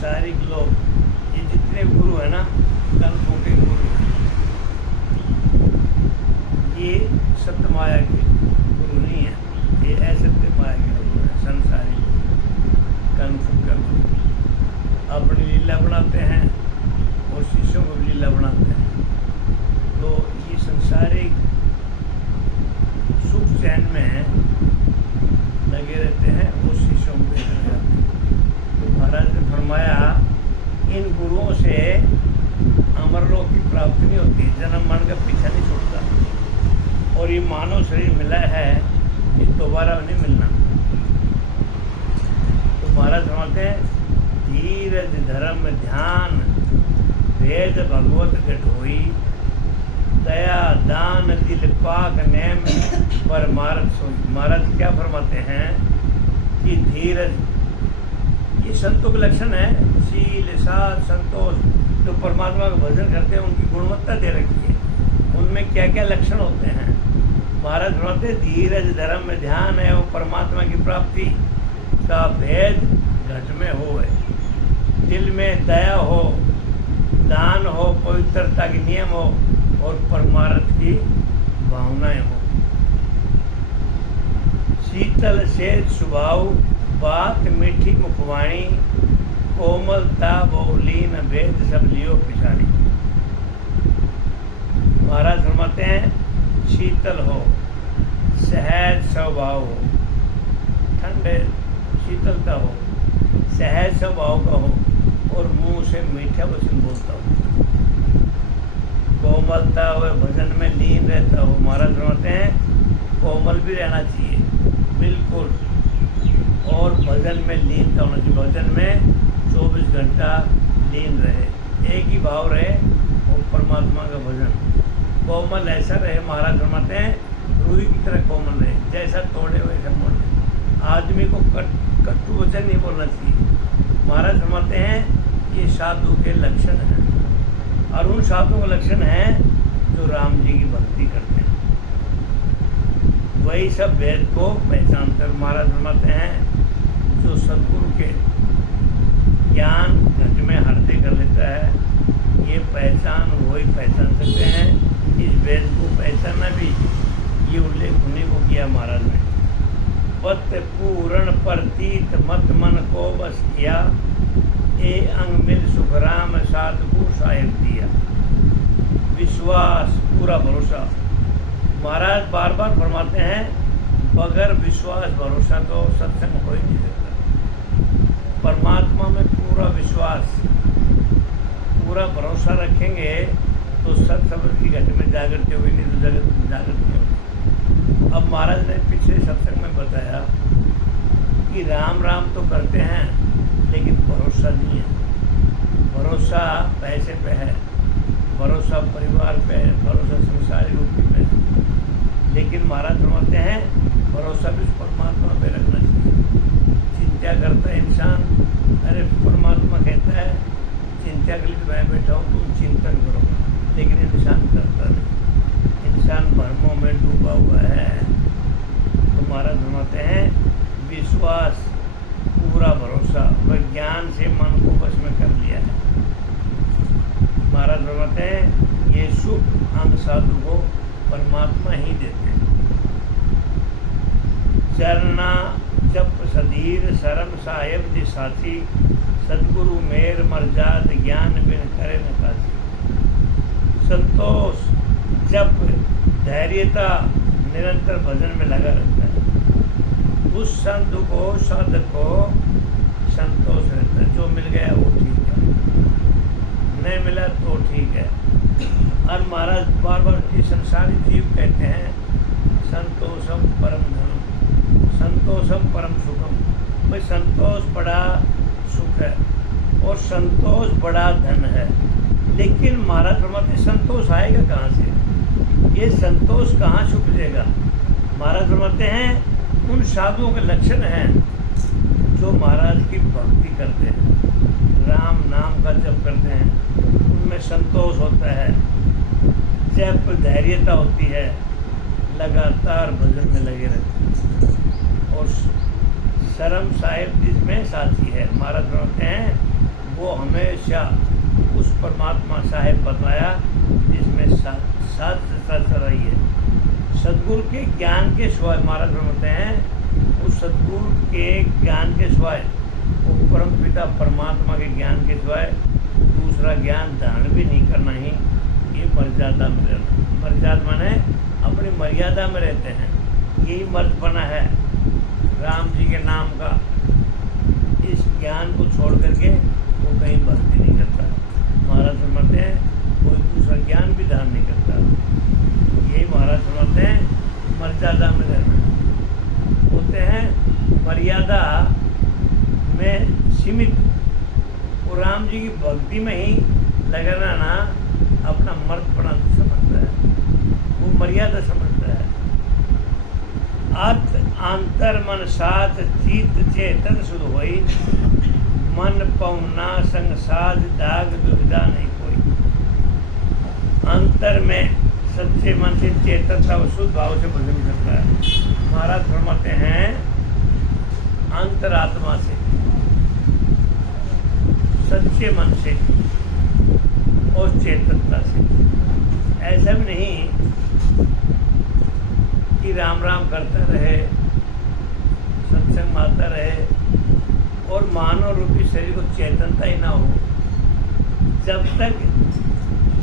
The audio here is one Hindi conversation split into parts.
संसारिक लोग, ये जितने गुरु है ना, कल्पों के गुरु, ये सत्य माया के गुरु नहीं है, ये असत्य माया के गुरु है। संसारिक कल्पों का गुरु अपनी लीला बनाते हैं और शिष्यों को भी लीला बनाते हैं। तो ये संसारिक सुख चैन में लगे रहते हैं, वो शिष्यों को लेकर जाते हैं। तो महाराज ने फरमाया इन गुरुओं से अमरलोक की प्राप्ति नहीं होती, जन्म मरण का पीछा नहीं छूटता, और ये मानव शरीर मिला है, ये दोबारा नहीं मिलना। तो महाराज फरमाते हैं धीरज धर्म ध्यान वेद भगवत गठोई, दया दान दिल पाक नेम परमार्थ सोई। महाराज क्या फरमाते हैं कि धीरज ये संतों का लक्षण है। शील साध संतोष जो परमात्मा का भजन करते हैं उनकी गुणवत्ता दे रखी है, उनमें क्या क्या लक्षण होते हैं। महाराज फरमाते हैं धीरज धर्म में ध्यान है, वो परमात्मा की प्राप्ति का भेद घट में हो, दिल में दया हो, दान हो, पवित्रता के नियम हो, और परमार्थ की भावनाएं हो। शीतल से स्वभाव बात मीठी मुखवाणी, कोमलता बहुलीन भेद सब लियो पिछाड़ी। महाराज फरमाते हैं शीतल हो, सहज स्वभाव हो, ठंडे शीतलता हो, सहज स्वभाव का हो, और मुंह से मीठा वचन बोलता हो, कोमलता हो, भजन में लीन रहता हो। महाराज फरमाते हैं कोमल भी रहना चाहिए बिल्कुल, और भजन में लीनता होना चाहिए, भजन में 24 घंटा लीन रहे, एक ही भाव रहे, और परमात्मा का भजन। कोमल ऐसा रहे, महाराज फरमाते हैं रूई की तरह कोमल रहे, जैसा तोड़े वैसा मोड़े। आदमी को कटु वचन नहीं बोलना चाहिए। महाराज फरमाते हैं ये साधु के लक्षण हैं, और उन साधुओं का लक्षण है जो राम जी की भक्ति करते हैं, वही सब वेद को पहचानते हैं। महाराज फरमाते हैं जो सदगुरु के ज्ञान घट में हृदय कर लेता है, ये पहचान वही पहचान सकते हैं। इस वेद को पहचानना भी ये उल्लेख उन्हीं को किया महाराज ने। पत पूर्ण प्रतीत मत मन को बस किया, ए अंग मिल सुखराम साधगुरु साहिब दिया। विश्वास पूरा भरोसा, महाराज बार बार फरमाते हैं बगैर विश्वास भरोसा तो सत्संग हो ही नहीं सकता। परमात्मा में पूरा विश्वास पूरा भरोसा रखेंगे तो सत्संग की घट में जागृति होगी, नहीं तो जगत जागृत नहीं होगी। अब महाराज ने पिछले सत्संग में बताया कि राम राम तो करते हैं लेकिन भरोसा नहीं है। भरोसा पैसे पे है, भरोसा परिवार पे है, भरोसा संसारी रूपी पे है, लेकिन महाराज फरमाते हैं भरोसा भी परमात्मा पे रखना चाहिए। चिंता करता है इंसान, अरे परमात्मा कहता है चिंता के लिए मैं बैठा हूँ, तुम चिंतन करो, लेकिन इंसान करता नहीं, इंसान भ्रमों में डूबा हुआ है। तो महाराज फरमाते हैं विश्वास पूरा भरोसा, वह ज्ञान से मन को वश में कर लिया है। महाराज फरमाते हैं ये सुख अंग साधु को परमात्मा ही देते हैं। चरना जप सधीर शरम साहेब दि साथी, सदगुरु मेर मर्जाद ज्ञान बिन करे न कासी। संतोष जप धैर्यता निरंतर भजन में लगा रहता है, उस संत को साधक को संतोष रहता है। जो मिल गया वो ठीक है, नहीं मिला तो ठीक है। और महाराज बार बार ये संसारी जीव कहते हैं संतोषम परम धनम, संतोषम परम सुखम। भाई संतोष बड़ा सुख है और संतोष बड़ा धन है, लेकिन महाराज फरमाते संतोष आएगा कहाँ से, ये संतोष कहाँ छुप जाएगा। महाराज फरमाते हैं उन साधुओं के लक्षण हैं जो महाराज की भक्ति करते हैं, राम नाम का जप करते हैं, उनमें संतोष होता है, जप धैर्यता होती है, लगातार भजन में लगे रहते हैं, और शर्म साहिब जिसमें साथी है। महाराज फरमाते हैं वो हमेशा उस परमात्मा साहेब बताया जिसमें सत रही है। सदगुरु के ज्ञान के सिवाय महाराज बताते हैं, उस सदगुरु के ज्ञान के सिवाय, वो परम पिता परमात्मा के ज्ञान के सिवाय दूसरा ज्ञान धारण भी नहीं करना ही ये मर्यादा में रहना। मर्यादा माने अपनी मर्यादा में रहते हैं, यही मर्द बना है राम जी के नाम का। इस ज्ञान को छोड़ करके वो कहीं भक्ति नहीं करता। महाराज समझते हैं कोई दूसरा ज्ञान भी धारण नहीं करता। यही महाराज समझते हैं मर्यादा में रहना। बोलते हैं मर्यादा में सीमित, वो राम जी की भक्ति में ही लगना ना अपना मर्दपना समझता है, वो मर्यादा समझता है। अंतर मन साथ चित चेतन शुद्ध होई, मन पौना संग साध दाग दुविधा नहीं कोई। अंतर में सच्चे मन से चेतनता व शुद्ध भाव से भजन करता है। महाराज फरमाते हैं अंतरात्मा से, सच्चे मन से और चेतनता से। ऐसा भी नहीं कि राम राम करता रहे, सत्संग मारता रहे और मानव रूपी शरीर को चेतनता ही ना हो। जब तक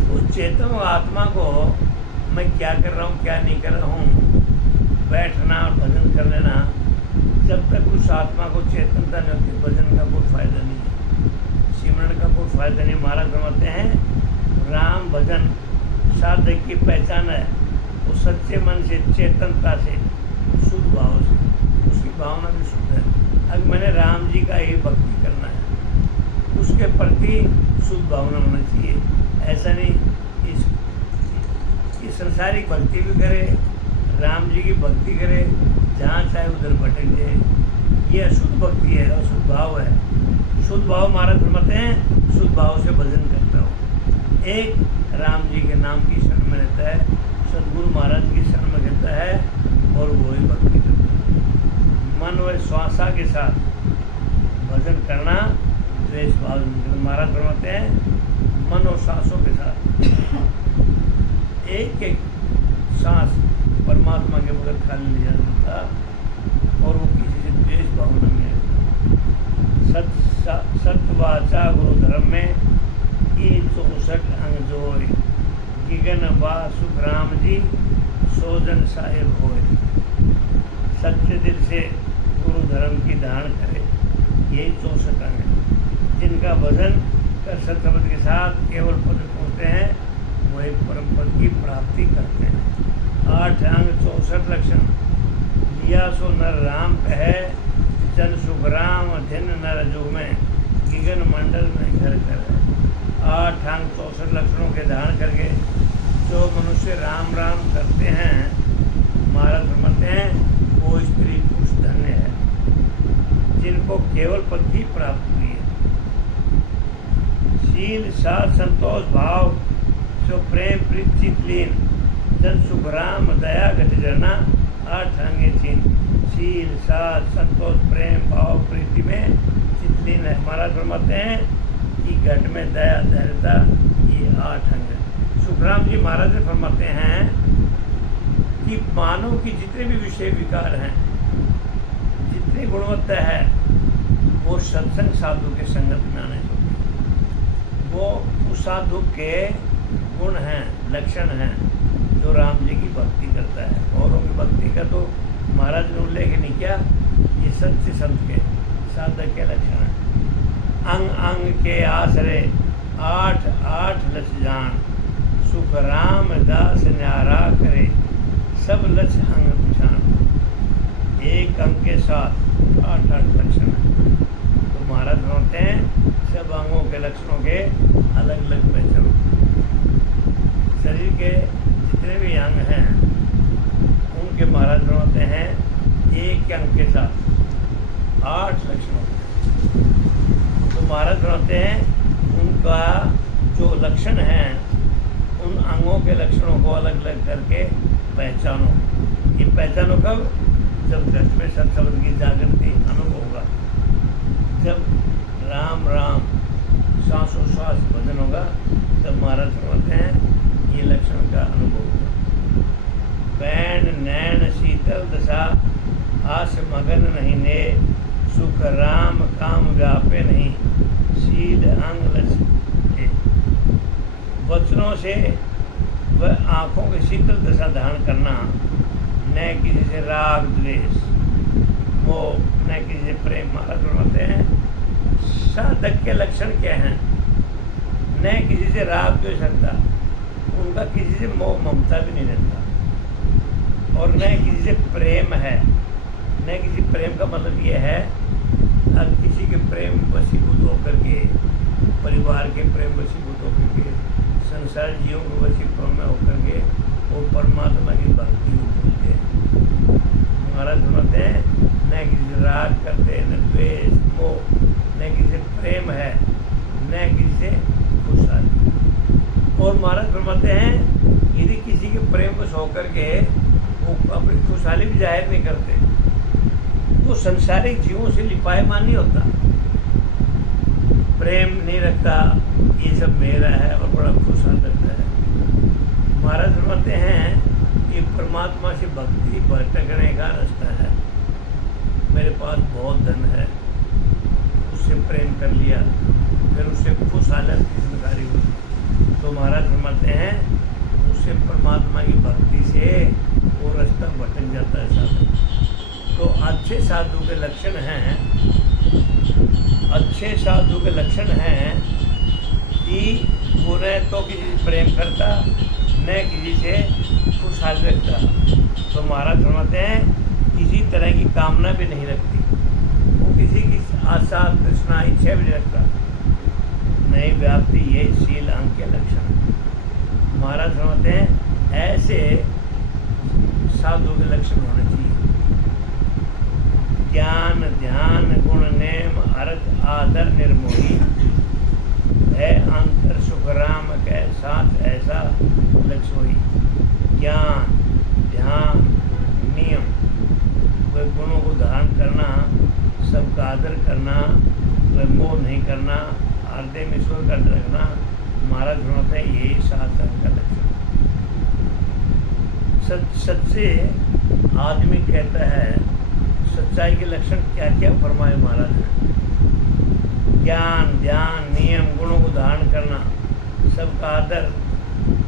वो चेतन आत्मा को मैं क्या कर रहा हूँ क्या नहीं कर रहा हूँ, बैठना और भजन कर लेना, जब तक उस आत्मा को चेतनता नहीं होती भजन का कोई फायदा नहीं है, सिमरन का कोई फायदा नहीं। महाराज समझते हैं राम भजन साधक की पहचान है, वो सच्चे मन से चेतनता से शुद्ध भाव से, उसकी भावना भी शुद्ध है। अगर मैंने राम जी का ही भक्ति करना है, उसके प्रति शुद्ध भावना होना चाहिए। ऐसा नहीं इस संसारिक भक्ति भी करे, राम जी की भक्ति करे, जहाँ चाहे उधर भटक जाए, ये अशुद्ध भक्ति है, अशुद्ध भाव है। शुद्ध भाव महाराज फरमाते हैं शुद्ध भाव से भजन करता हो। एक राम जी के नाम की शरण में रहता है, सदगुरु महाराज की शरण में रहता है और वही भक्ति करता है। मन व श्वासा के साथ भजन करना द्वेष भाव नहीं। महाराज फरमाते हैं मन और सांसों के साथ एक एक सांस परमात्मा के बगैर खाली नहीं जा सकता और वो किसी से द्वेष भावना में रहता। सत्यवाचा गुरु धर्म में ये 64 अंग जोए, गिगन बा सुख राम जी सोजन साहेब होए। सच्चे दिल से गुरु धर्म की धारण करे, यही 64 अंग है जिनका भजन कर सत्संग के साथ केवल पद पहुँचते हैं, वही परम पद की प्राप्ति करते हैं। 8 अंग 64 लक्षण लिया सो नर राम कहे, जन सुख राम दिन नर जो में गिगन मंडल में घर कर। 8 अंग 64 लक्षणों के धारण करके जो मनुष्य राम राम करते हैं, महाराज समझते हैं वो स्त्री पुरुष धन्य है जिनको केवल पद की प्राप्ति हुई है। शील सात संतोष भाव जो प्रेम प्रीत चितलीन, जन सुख राम दया गति जरना 8 अंगे चीन। शील सात संतोष प्रेम भाव प्रीति में चितलीन है। महाराज फरमाते हैं कि घट में दया धैर्यता, ये 8 अंग है। सुखराम जी महाराज फरमाते हैं कि मानव की जितने भी विषय विकार हैं, जितनी गुणवत्ता है, वो सत्संग साधु के संगत में आने चाहिए। वो उस साधु के गुण हैं, लक्षण हैं जो राम जी की भक्ति करता है। औरों की भक्ति का तो महाराज ने उल्लेख नहीं किया, ये सच्चे संत के साधक के लक्षण हैं। अंग अंग के आश्रय 8 8 लक्ष जान, सुख राम दास न्यारा करे सब लक्ष अंग पहचान। एक अंग के साथ 8 8 लक्षण है। तो महाराज होते हैं सब अंगों के लक्षणों के अलग अलग पहचान। शरीर के जितने भी अंग हैं उनके महाराज होते हैं एक अंग के साथ 8 लक्षणों। तो महाराज होते हैं उनका जो लक्षण हैं, उन अंगों के लक्षणों को अलग अलग करके पहचानो। ये पहचानो कब? जब घट में सत्संग की जागृति अनुभव होगा, जब राम राम होगा तब महाराज फरमाते हैं ये लक्षण का अनुभव होगा। बैन नैन शीतल दशा आस मगन नहीं ने सुख राम काम व्यापे नहीं शील अंग लक्ष्य। वचनों से वह आँखों की शीतल दशा धारण करना, न किसी से राग द्वेष मोह, न किसी से प्रेम। महाराज फरमाते हैं साधक के लक्षण क्या हैं? न किसी से राग द्वेष रखता, उनका किसी से मोह ममता भी नहीं रहता, और न किसी से प्रेम है। न किसी प्रेम का मतलब ये है अब किसी के प्रेम वशीभूत होकर के, परिवार के प्रेम वशीभूत होकर के, संसार जीवों के वशीभूत में होकर के वो परमात्मा की भक्ति को भूलते हैं। महाराज सुनाते हैं न किसी से राग करते, न द्वेष मोह, न किसी से प्रेम है, न किसी से खुशहाली। और महाराज फरमाते हैं यदि किसी के प्रेम वश होकर के वो अपनी खुशहाली भी जाहिर नहीं करते, वो संसारिक जीवों से लिपायमान नहीं होता, प्रेम नहीं रखता, ये सब मेरा है और बड़ा खुशहाल रहता है। महाराज फरमाते हैं कि परमात्मा से भक्ति भटकने का रास्ता है। मेरे पास बहुत धन है, उससे प्रेम कर लिया, फिर उससे खुशहालत की जानकारी हुई, तो महाराज फरमाते हैं उससे परमात्मा की भक्ति से वो रास्ता भटक जाता है साधु। तो अच्छे साधु के लक्षण हैं, अच्छे साधु के लक्षण हैं कि वो न तो किसी से प्रेम करता, न किसी से खुशहाल रखता। तो महाराज फरमाते हैं किसी तरह की कामना भी नहीं रखती, वो किसी की आशा तृष्णा इच्छा भी नहीं रखता, नहीं व्याप्ति। ये शील अंग के लक्षण। महाराज फरमाते हैं ऐसे साधु के लक्षण होने चाहिए। ज्ञान ध्यान गुण नेम अर्थ आदर निर्मोही है अंतर सुख राम के साथ ऐसा लक्ष्य हुई। ज्ञान ध्यान नियम, वह गुणों को धारण करना, सबका आदर करना, वह मोह नहीं करना, हृदय में ईश्वर का डर रखना। महाराज फरमाते हैं यही साधक का लक्ष्य। सच्चे आदमी कहता है सच्चाई के लक्षण क्या क्या फरमाए महाराज ने? ज्ञान ध्यान नियम गुणों को धारण करना, सबका आदर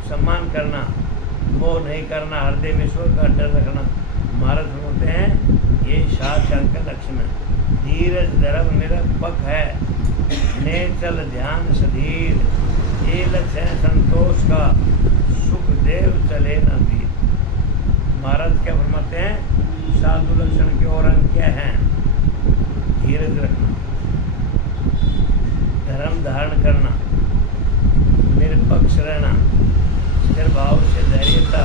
सम्मान करना, मोह नहीं करना, हृदय में ईश्वर का डर रखना। महाराज फरमाते हैं ये साधक का लक्षण है। धीरज धर्म निरपक है, नेचल ध्यान सधीर, ये लक्ष्य है संतोष का, सुख देव चले न वीर। महाराज क्या फरमाते हैं साधु लक्षण के और अंग क्या हैं? धीरज रखना, धर्म धारण करना, निरपक्ष रहना, स्थिर भाव से धैर्यता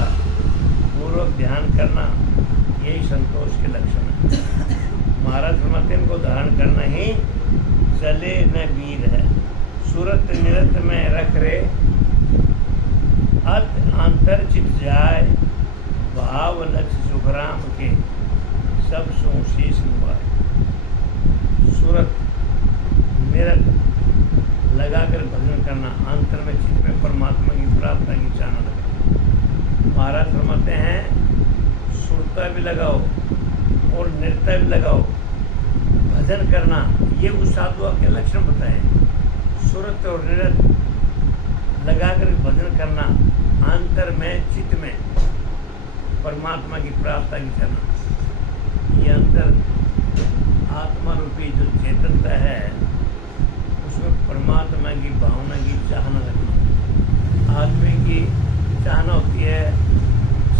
पूर्वक ध्यान करना, यही संतोष के लक्षण है। महाराज फरमाते इनको धारण करना ही चले न वीर है। सूरत निरत में रख रे अत अंतर चित जाए, भाव लक्ष्य सुखराम के सब सो शीश नुआए। सूरत निरत लगाकर भजन करना, अंतर में चित्त में परमात्मा की प्रार्थना की चाहना लगा। महाराज फरमाते हैं सुरता भी लगाओ और नृत्य भी लगाओ, भजन करना, ये उस साधु के लक्षण बताए। सुरत और नृत्य लगाकर भजन करना, अंतर में चित्त में परमात्मा की प्रार्थना की करना। ये अंतर आत्मा रूपी जो चेतनता है उसमें परमात्मा की भावना की चाहना रखना। आदमी की चाहना होती है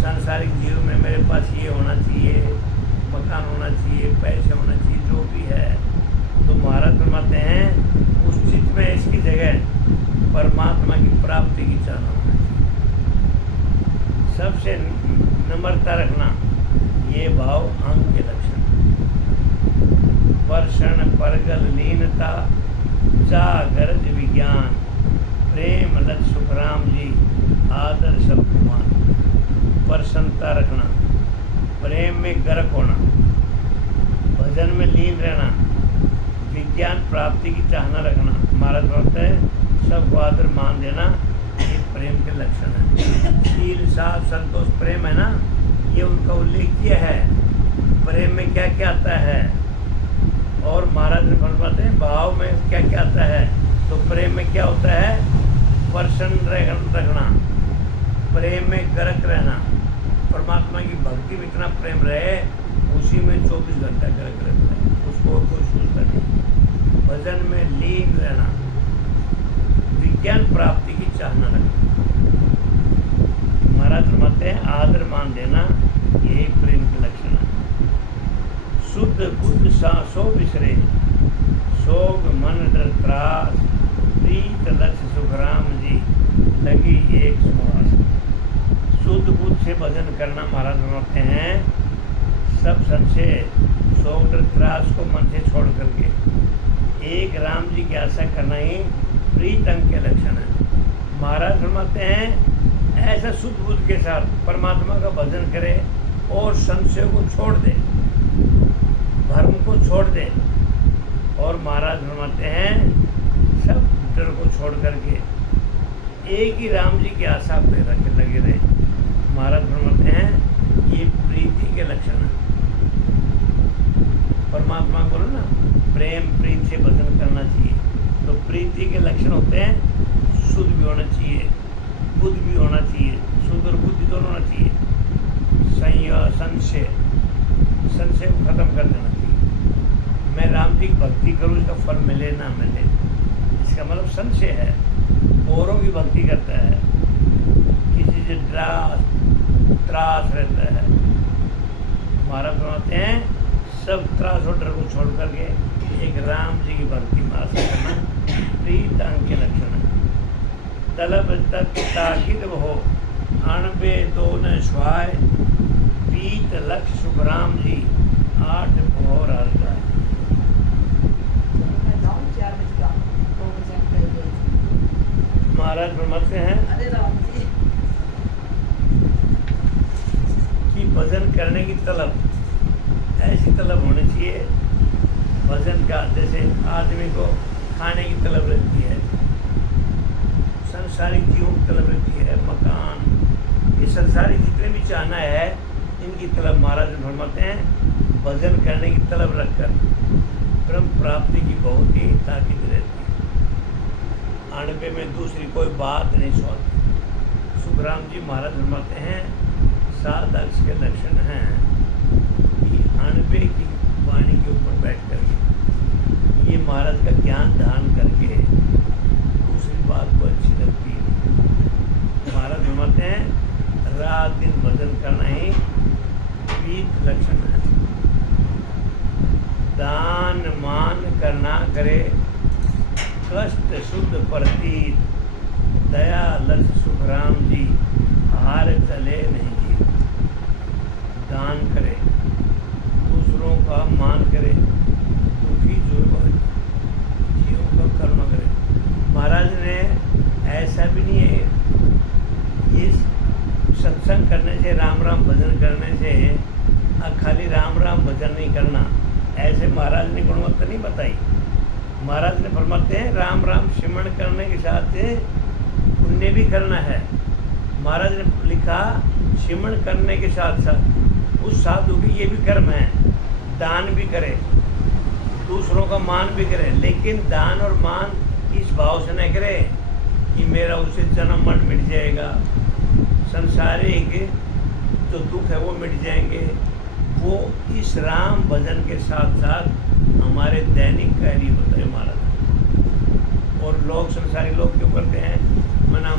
सांसारिक जीव में मेरे पास ये होना चाहिए, मकान होना चाहिए, पैसे होना चाहिए, जो भी है। तो महाराज फरमाते हैं उस चित्त में इसकी जगह परमात्मा की प्राप्ति की चाहना होना चाहिए। सबसे नम्रता रखना, ये भाव अंग के लक्षण। वर्षण परगल लीनता चा गरज विज्ञान, प्रेम लक्ष्य सुखराम जी आदर सब मान। प्रसन्नता रखना, प्रेम में गर्क होना, भजन में लीन रहना, विज्ञान प्राप्ति की चाहना रखना। महाराज बोलते हैं सबको आदर मान देना, ये प्रेम के लक्षण है। शील, साध, संतोष, प्रेम है ना, ये उनका उल्लेख किया है। प्रेम में क्या क्या आता है, और महाराज ने फरमाते हैं भाव में क्या क्या आता है। तो प्रेम में क्या होता है, प्रसन्न रखना, प्रेम में गरक रहना, परमात्मा की भक्ति में इतना प्रेम रहे, उसी में 24 घंटा गरक रहता है, उसको और कोई सोचता नहीं। भजन में लीन रहना, विज्ञान प्राप्ति की चाहना रखना। महाराज फरमाते हैं आदर मान देना, यही प्रेम के लक्षण है। शुद्ध बुद्ध सांसो विसरे, सोग मन डर त्रास, प्रीत लक्ष्य सुखराम जी, लगी एक श्वास। शुद्ध बुद्ध से भजन करना महाराज फरमाते हैं, सब संशय, शोक डर त्रास को मन से छोड़ करके एक राम जी की आशा करना ही प्रीत अंग के लक्षण है। महाराज फरमाते हैं ऐसा शुद्ध बुद्ध के साथ परमात्मा का भजन करे और संशय को छोड़ दे, भ्रम को छोड़ दे, और महाराज फरमाते हैं सब डर को छोड़ करके एक ही राम जी की आशा पे लगे रहे। महाराज फरमाते हैं ये प्रीति के लक्षण है। परमात्मा को ना प्रेम प्रीति से भजन करना चाहिए। तो प्रीति के लक्षण होते हैं शुद्ध भी होना चाहिए, बुद्ध भी होना चाहिए, शुद्ध और बुद्धि दोनों होना चाहिए। संशय को खत्म कर देना चाहिए। मैं राम जी की भक्ति करूँ, इसका फल मिले ना मिले, इसका मतलब संशय है। औरों की भक्ति करता है, किसी से त्रास रहता है, महाराज बताते हैं सब त्रास और डर को छोड़ करके एक राम जी की भक्ति में आशा करना प्रीत अंग के लक्षण है। तलब तक ताकिद हो, अणबे दो न स्वाय, प्रीत लक्ष्य सुखराम जी, 8 भोर हर जाए। महाराज फरमाते हैं कि भजन करने की तलब, ऐसी तलब होनी चाहिए भजन का, जैसे आदमी को खाने की तलब रहती है, संसारिक जीवों की तलब रहती है, मकान, ये संसारिक जितने भी चाहना है इनकी तलब महाराज फरमाते हैं भजन करने की तलब रखकर ब्रह्म प्राप्ति की बहुत ही ताकीद रहती है। अणबे में दूसरी कोई बात नहीं सोचती। सुखराम जी महाराज फरमाते हैं 7 अक्ष के लक्षण हैं कि अणबे की वाणी के ऊपर बैठ करके ये महाराज का ज्ञान दान करके दूसरी बात को अच्छी लगती है। महाराज फरमाते हैं रात दिन भजन करना ही प्रीत लक्षण है। दान मान करना करे, कष्ट शुद्ध प्रतीत, दया लक्ष्य सुखराम जी, हार चले नहीं जी। दान करे, दूसरों का मान करे, दुखी जीवों का कर्म करे। महाराज ने ऐसा भी नहीं है ये सत्संग करने से, राम राम भजन करने से खाली राम राम भजन नहीं करना, ऐसे महाराज ने गुणवत्ता नहीं बताई। महाराज ने फरमाते हैं राम राम सिमरण करने के साथ पुण्य भी करना है। महाराज ने लिखा सिमरण करने के साथ साथ उस साधु की ये भी कर्म है, दान भी करे, दूसरों का मान भी करे, लेकिन दान और मान इस भाव से न करे कि मेरा उससे जन्म मरण मिट जाएगा, संसारिक जो दुख है वो मिट जाएंगे। वो इस राम भजन के साथ साथ हमारे दैनिक कार्य बताए महाराज। और लोग संसारी लोग क्यों करते हैं, मना